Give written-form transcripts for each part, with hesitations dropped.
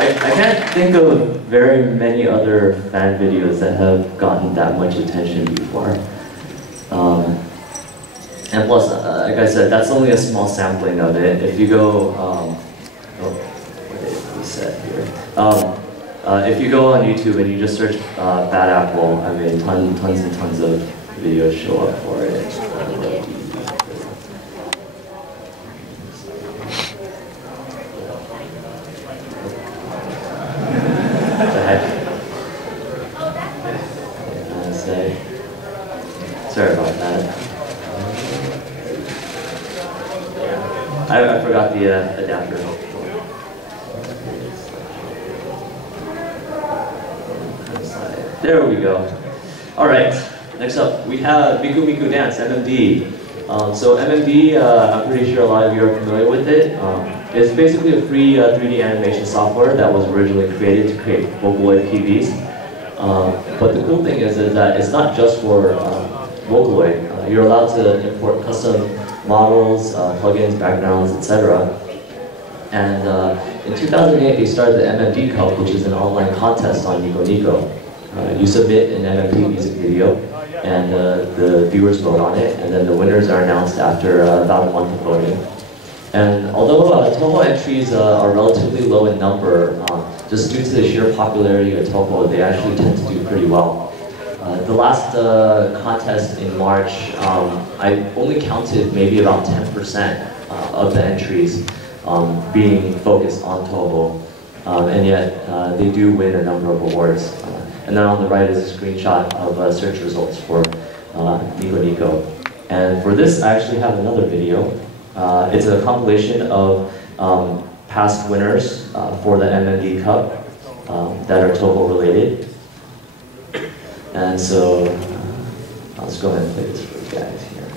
I can't think of very many other fan videos that have gotten that much attention before. And plus, like I said, that's only a small sampling of it. If you go, what did we set here? If you go on YouTube and you just search Bad Apple, I mean, tons and tons of videos show up for it. Sorry about that. I forgot the adapter. There we go. All right. Next up, we have Miku Miku Dance, MMD. So MMD, I'm pretty sure a lot of you are familiar with it. It's basically a free 3D animation software that was originally created to create Vocaloid PVs. But the cool thing is that it's not just for Vocaloid. You're allowed to import custom models, plugins, backgrounds, etc. And in 2008, they started the MMD Cup, which is an online contest on Nico Nico. You submit an MMD music video, and the viewers vote on it, and then the winners are announced after about a month of voting. And although Touhou entries are relatively low in number, just due to the sheer popularity of Touhou, they actually tend to do pretty well. The last contest in March, I only counted maybe about 10% of the entries being focused on Touhou, and yet they do win a number of awards. And then on the right is a screenshot of search results for Nico Nico. And for this, I actually have another video. It's a compilation of past winners for the MMD Cup that are Touhou related. And so, let's go ahead and play this for you guys here.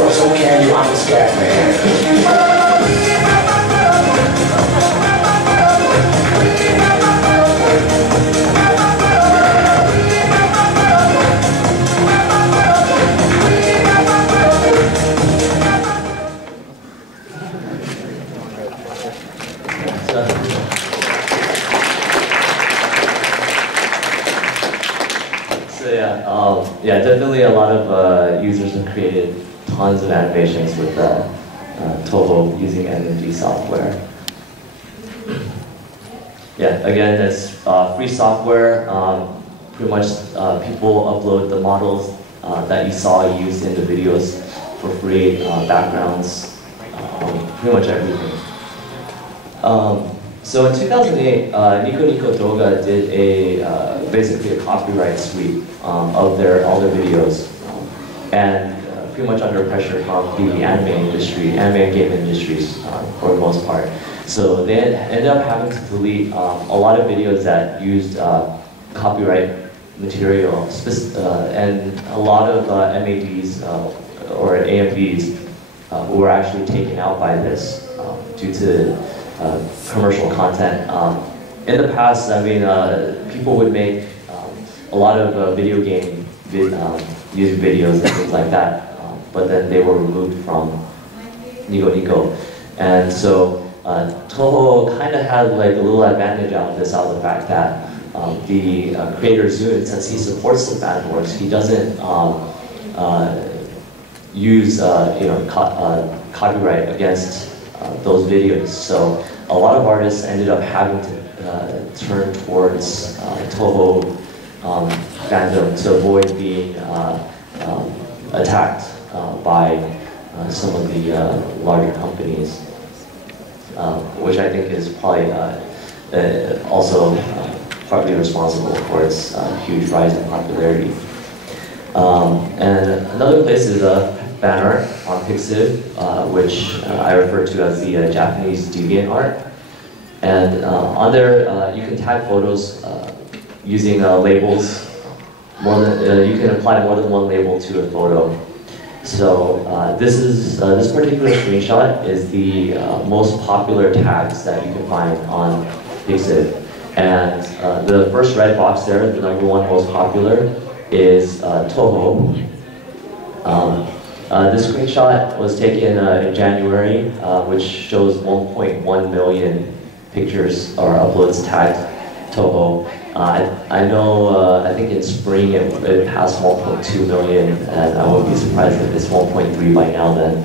girl, so can you? I'm the scat man. Yeah, definitely a lot of users have created tons of animations with Touhou using MMD software. Yeah, again, it's free software. Pretty much people upload the models that you saw used in the videos for free, backgrounds, pretty much everything. So in 2008, Nico Nico Doga did basically a copyright sweep of all their videos, and pretty much under pressure from the anime and game industries for the most part. So they ended up having to delete a lot of videos that used copyright material, and a lot of MADs or AMVs were actually taken out by this due to commercial content. In the past, I mean, people would make a lot of video game music videos and things like that, but then they were removed from Nico Nico. And so Touhou kind of had like a little advantage out of this, out of the fact that the creator Zun, since he supports the fan works, he doesn't use copyright against those videos. So a lot of artists ended up having to turn towards Touhou fandom to avoid being attacked by some of the larger companies, which I think is probably also partly responsible for its huge rise in popularity. And another place is banner on Pixiv, which I refer to as the Japanese deviant art. And on there, you can tag photos using labels. You can apply more than one label to a photo. So this particular screenshot is the most popular tags that you can find on Pixiv. And the first red box there, the #1 most popular, is Touhou. This screenshot was taken in January, which shows 1.1 million pictures or uploads tagged Touhou. I know, I think in spring it passed 1.2 million, and I wouldn't be surprised if it's 1.3 by now then.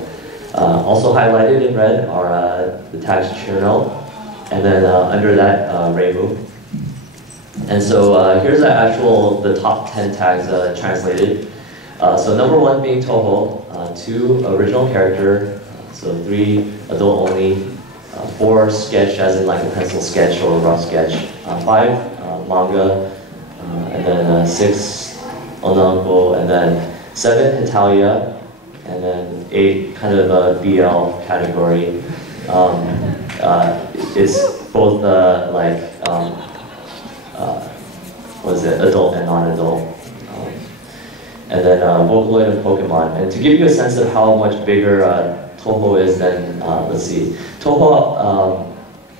Also highlighted in red are the tags Chronicles, and then under that, Reimu. And so here's the top 10 tags translated. So #1 being Touhou, 2 original character, so 3 adult only, 4 sketch as in like a pencil sketch or a rough sketch, 5 manga, and then 6 onanko, and then 7 Hitalia, and then 8 kind of a BL category. It's both adult and non-adult. And then Vocaloid and Pokemon. And to give you a sense of how much bigger Touhou is, then let's see. Touhou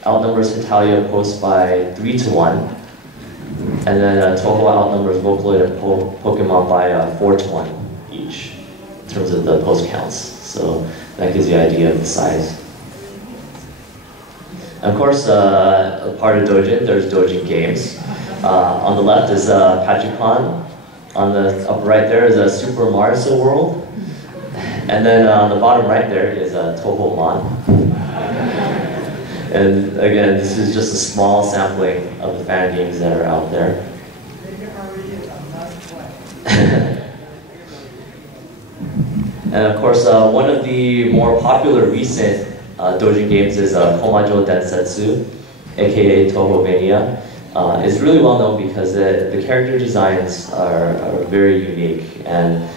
outnumbers Hitalia posts by 3 to 1. And then Touhou outnumbers Vocaloid and Pokemon by 4 to 1 each, in terms of the post counts. So that gives you an idea of the size. And of course, a part of Dojin, there's Dojin Games. On the left is Pachikon. On the upper right there is a Super Mario World. And then on the bottom right there is Touhou-mon. And again, this is just a small sampling of the fan games that are out there. And of course, one of the more popular recent Dojin games is Komajo Densetsu, aka Touhou Mania. It's really well known because the character designs are very unique, and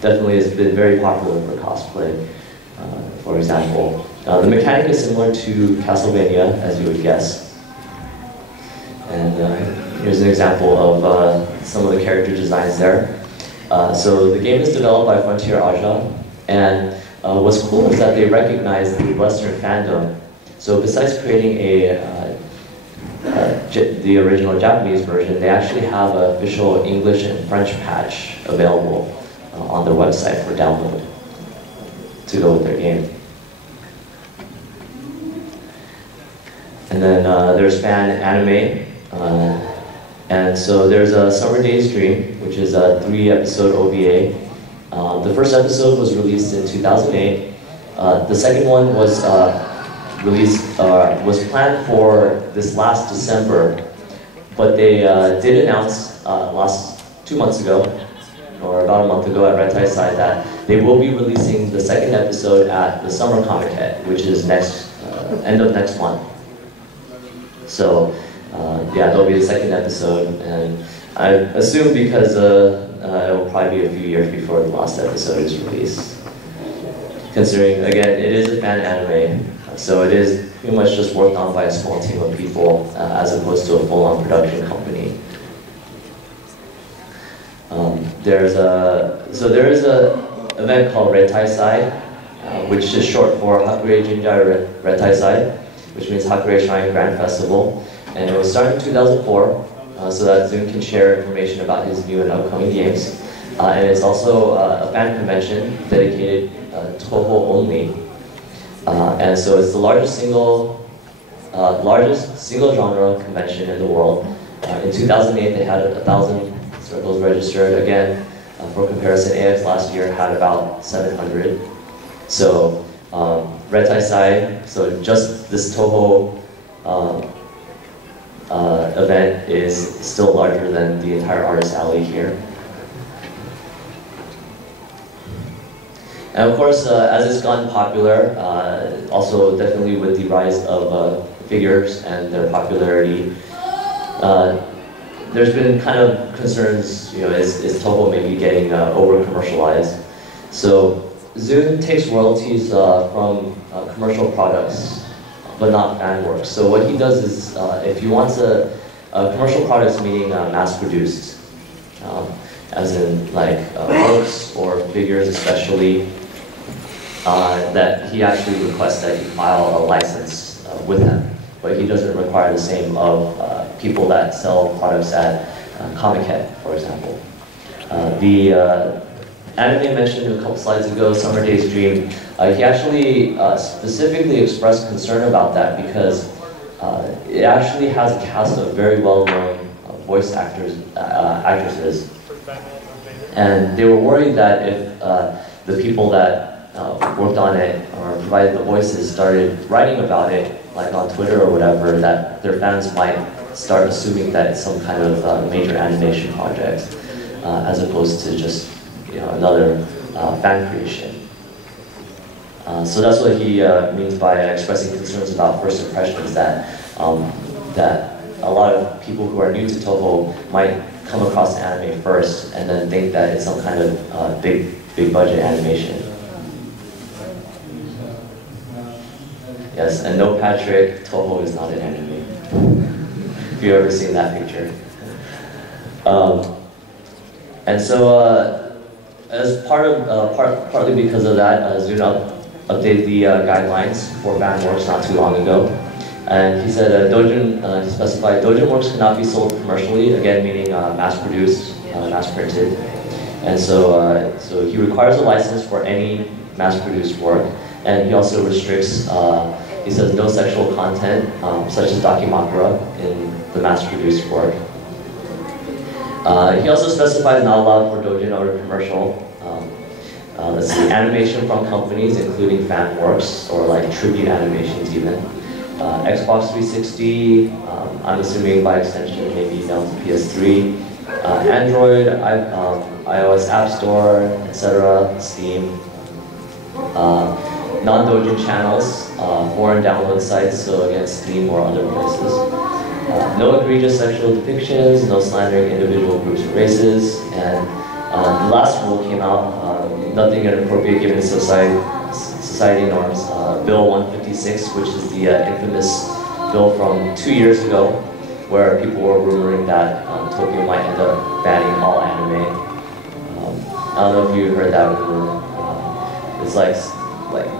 definitely has been very popular for cosplay, for example. The mechanic is similar to Castlevania, as you would guess. And here's an example of some of the character designs there. So the game is developed by Frontier Aja, and what's cool is that they recognize the Western fandom. So besides creating the original Japanese version, they actually have an official English and French patch available on their website for download to go with their game. And then there's fan anime. And so there's a Summer Days Dream, which is a 3-episode OVA. The first episode was released in 2008. The second one was was planned for this last December, but they did announce 2 months ago, or about a month ago at Red Tie Side, that they will be releasing the second episode at the Summer Comic-Con, which is end of next month. So yeah, that'll be the second episode, and I assume because it will probably be a few years before the last episode is released. Considering, again, it is a fan anime, so it is pretty much just worked on by a small team of people as opposed to a full-on production company. There is an event called Red Tai Sai, which is short for Hakure Jinjai Red Tai Sai, which means Hakure Shrine Grand Festival. And it was started in 2004, so that Zoom can share information about his new and upcoming games. And it's also a fan convention dedicated Touhou only. And so it's the largest single genre convention in the world. In 2008, they had 1,000 circles registered. Again, for comparison, AX last year had about 700. So Red Tai Sai, so just this Touhou event is still larger than the entire Artist Alley here. And of course, as it's gotten popular, also definitely with the rise of figures and their popularity, there's been kind of concerns, is Touhou maybe getting over-commercialized? So Zoom takes royalties from commercial products, but not fan works. So what he does is, if he wants a commercial products, meaning mass-produced, as in like books or figures especially, that he actually requests that you file a license with him, but he doesn't require the same of people that sell products at Comic-Con, for example. The anime mentioned a couple slides ago, Summer Days Dream, he actually specifically expressed concern about that because it actually has a cast of very well-known voice actresses. And they were worried that if the people that worked on it or provided the voices started writing about it, like on Twitter or whatever, that their fans might start assuming that it's some kind of major animation project, as opposed to just another fan creation. So that's what he means by expressing concerns about first impressions, that that a lot of people who are new to Touhou might come across anime first and then think that it's some kind of big budget animation. Yes, and no Patrick, Touhou is not an anime. If you've ever seen that picture. And so, as partly because of that, Zoom updated the guidelines for fan works not too long ago. And he said he specified Dojin works cannot be sold commercially, again meaning mass-produced, mass-printed. And so, so he requires a license for any mass-produced work, and he also restricts, he says no sexual content, such as dakimakura, in the mass-produced work. He also specified not allowed for Dojin or commercial. Let's see, animation from companies, including fan works, or like tribute animations even. Xbox 360, I'm assuming by extension maybe down to PS3. Android, iOS App Store, etc., Steam. Non-Dojin channels, foreign download sites, so again Steam or other places. No egregious sexual depictions, no slandering individual groups or races, and the last rule came out, nothing inappropriate given society norms. Bill 156, which is the infamous bill from 2 years ago, where people were rumoring that Tokyo might end up banning all anime. I don't know if you heard that rumor. It's like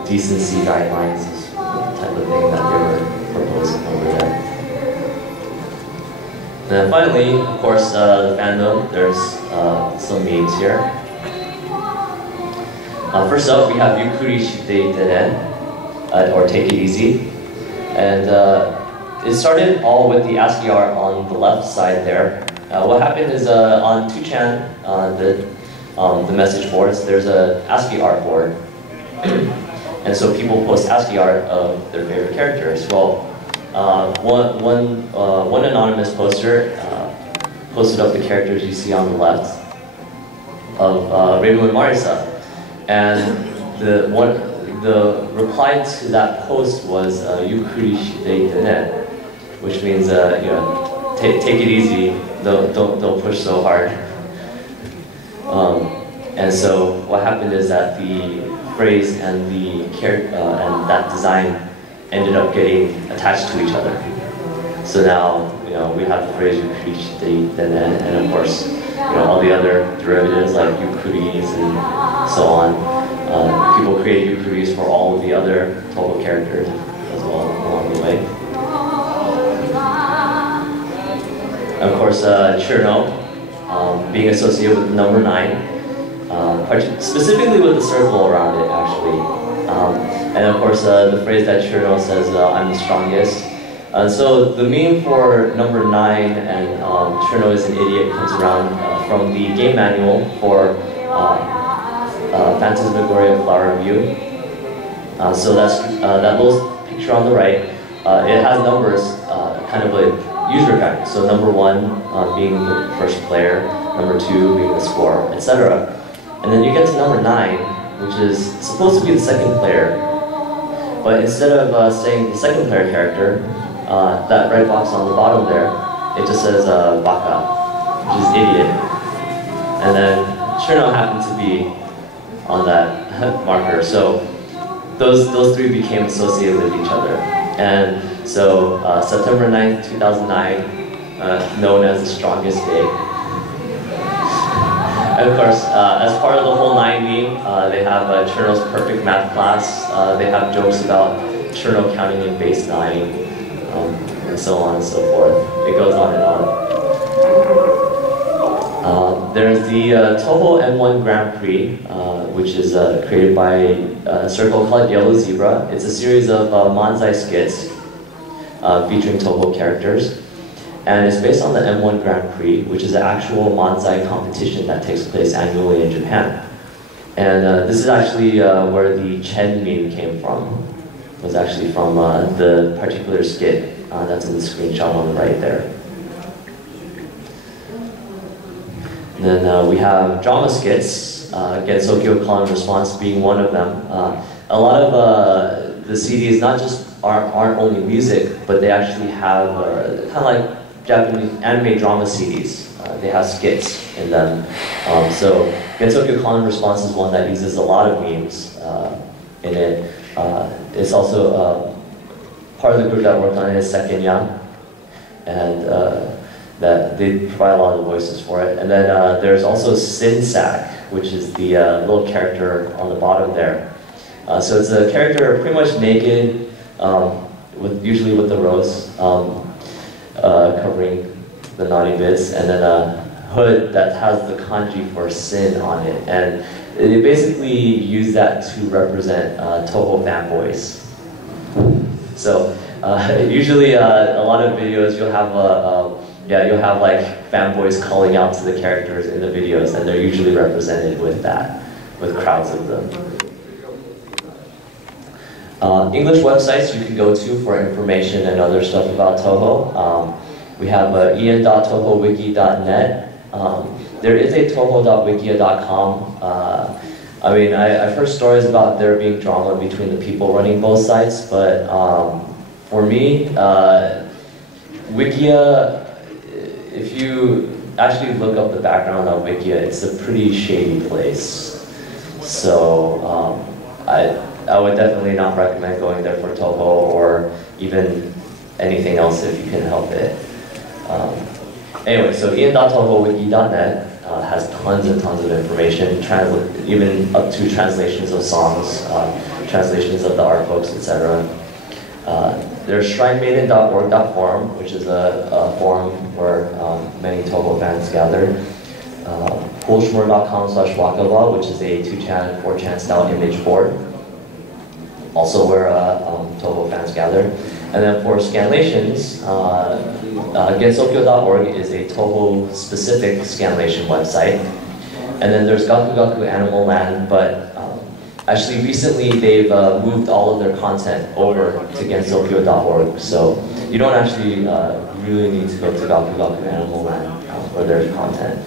decency guidelines is the type of thing that they were proposing over there. And then finally, of course, the fandom. There's some memes here. First up, we have Yukuri Shite Denen, or Take It Easy. And it started all with the ASCII art on the left side there. What happened is on 2chan, the message boards, there's a ASCII art board. And so people post ASCII art of their favorite characters. Well, one anonymous poster posted up the characters you see on the left of Reimu and Marisa. And the reply to that post was Yukuri Shite Denen, which means take it easy, don't push so hard. And so what happened is that the phrase and the character and that design ended up getting attached to each other. So now we have the phrase Yukuri Shite Denen, and of course all the other derivatives like yukuris and so on. People create yukuris for all of the other Touhou characters as well along the way. And of course, Churno, being associated with the number 9, specifically with the circle around it, actually. And of course, the phrase that Churno says, "I'm the strongest." So the meme for number 9 and Churno is an idiot comes around from the game manual for Phantasmagoria Flower View. So that's that little picture on the right. It has numbers, kind of a user guide. So number 1 being the first player, number 2 being the score, etc. And then you get to number 9, which is supposed to be the second player. But instead of saying the second player character, that red box on the bottom there, it just says Baka, which is idiot. And then Churno happened to be on that marker. So those three became associated with each other. And so September 9th, 2009, known as the strongest day. And of course, as part of the whole 9 meme, they have Churno's perfect math class. They have jokes about Churno counting in base 9, and so on and so forth. It goes on and on. There's the Touhou M1 Grand Prix, which is created by a circle called Yellow Zebra. It's a series of manzai skits featuring Touhou characters. And it's based on the M1 Grand Prix, which is an actual manzai competition that takes place annually in Japan. And this is actually where the Chen meme came from. It was actually from the particular skit that's in the screenshot on the right there. And then we have drama skits, Gensokyo Call and Response being one of them. A lot of the CDs aren't only music, but they actually have kind of like Japanese anime drama CDs. They have skits in them. So Gensokyo Call and Response is one that uses a lot of memes in it. It's also part of the group that worked on it is Sekenya, and that they provide a lot of the voices for it. And then there's also Sinsak, which is the little character on the bottom there. So it's a character pretty much naked, usually with the rose covering the naughty bits, and then a hood that has the kanji for sin on it. And they basically use that to represent Touhou fanboys. So usually a lot of videos you'll have like fanboys calling out to the characters in the videos, and they're usually represented with that, with crowds of them. English websites you can go to for information and other stuff about Touhou. We have ian.touhoowiki.net. There is a touhou.wikia.com. I mean, I've heard stories about there being drama between the people running both sites, but for me, Wikia, if you actually look up the background on Wikia, it's a pretty shady place. So I would definitely not recommend going there for Touhou or even anything else if you can help it. Anyway, so ian.touhoowiki.net. has tons and tons of information, even up to translations of songs, translations of the art books, etc. There's shrinemaiden.org.forum, which is a forum where many Touhou fans gather. Coolschmore.com/wakaba, which is a 2chan, 4chan style image board, also where Touhou fans gather. And then for scanlations, gensokyo.org is a Touhou specific scanlation website. And then there's Gaku Gaku Animal Land, but actually recently they've moved all of their content over to gensokyo.org, so you don't actually really need to go to Gaku Gaku Animal Land for their content.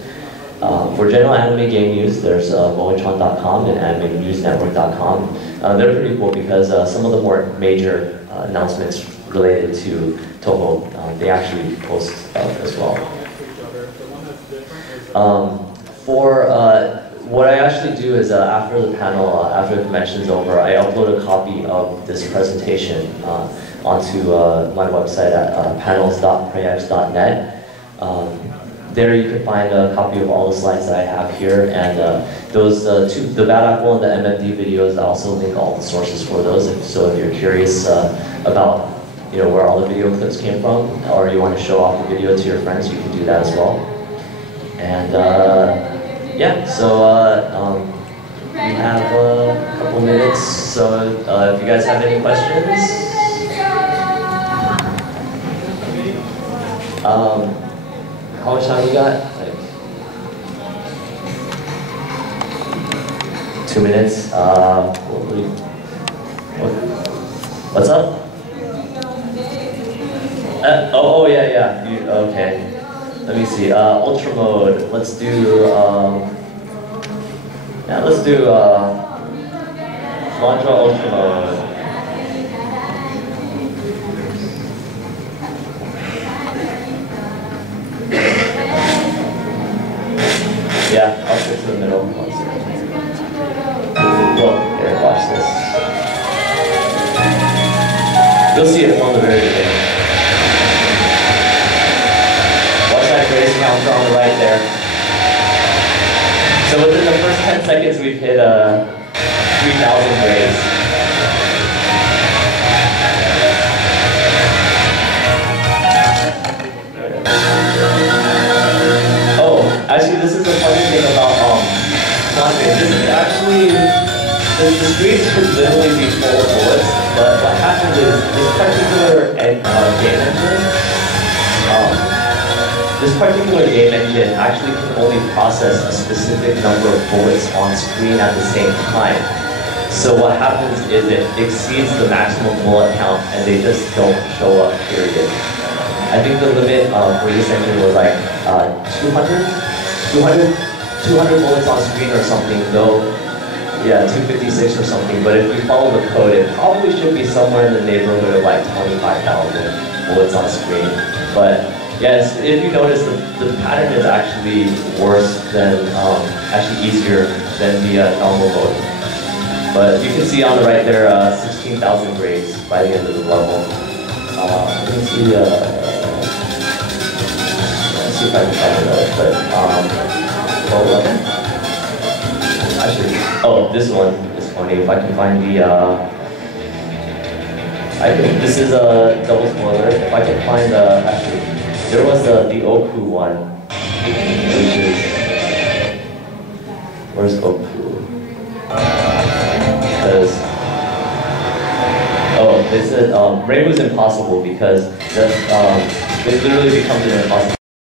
For general anime game news, there's moechan.com and animenewsnetwork.com. They're pretty cool because some of the more major announcements related to Touhou, they actually post as well. What I actually do is after the panel, after the convention's over, I upload a copy of this presentation onto my website at panels.prex.net. There you can find a copy of all the slides that I have here, and the Bad Apple and the MMD videos, I also link all the sources for those. So if you're curious about where all the video clips came from, or you want to show off the video to your friends, you can do that as well. And yeah, so we have a couple minutes, so if you guys have any questions. How much time you got? Like 2 minutes. What's up? Oh yeah. Okay. Let me see. Ultra mode. Let's do. Let's do Mantra Ultra mode. Yeah, I'll stick to the middle. Look, here, watch this. You'll see it from the very beginning. Watch that grace counter on the right there. So within the first 10 seconds, we've hit 3,000 grades. Actually, this is the funny thing about Fandom. This is actually, the screens could literally be full of bullets, but what happens is this particular game engine actually can only process a specific number of bullets on screen at the same time. So what happens is it exceeds the maximum bullet count and they just don't show up, period. I think the limit for this engine was like 200 bullets on screen or something, though, yeah, 256 or something, but if we follow the code, it probably should be somewhere in the neighborhood of like 25,000 bullets on screen. But yes, if you notice, the pattern is actually worse than, actually easier than the normal mode. But you can see on the right there, 16,000 grades by the end of the level. Let me see, let's see if I can find it, but, actually, oh, this one is funny. If I can find the, this is a double spoiler. If I can find actually, there was the Oku one, which is, where's Oku? Because, oh, this is, Rainbow's impossible because it literally becomes an impossible.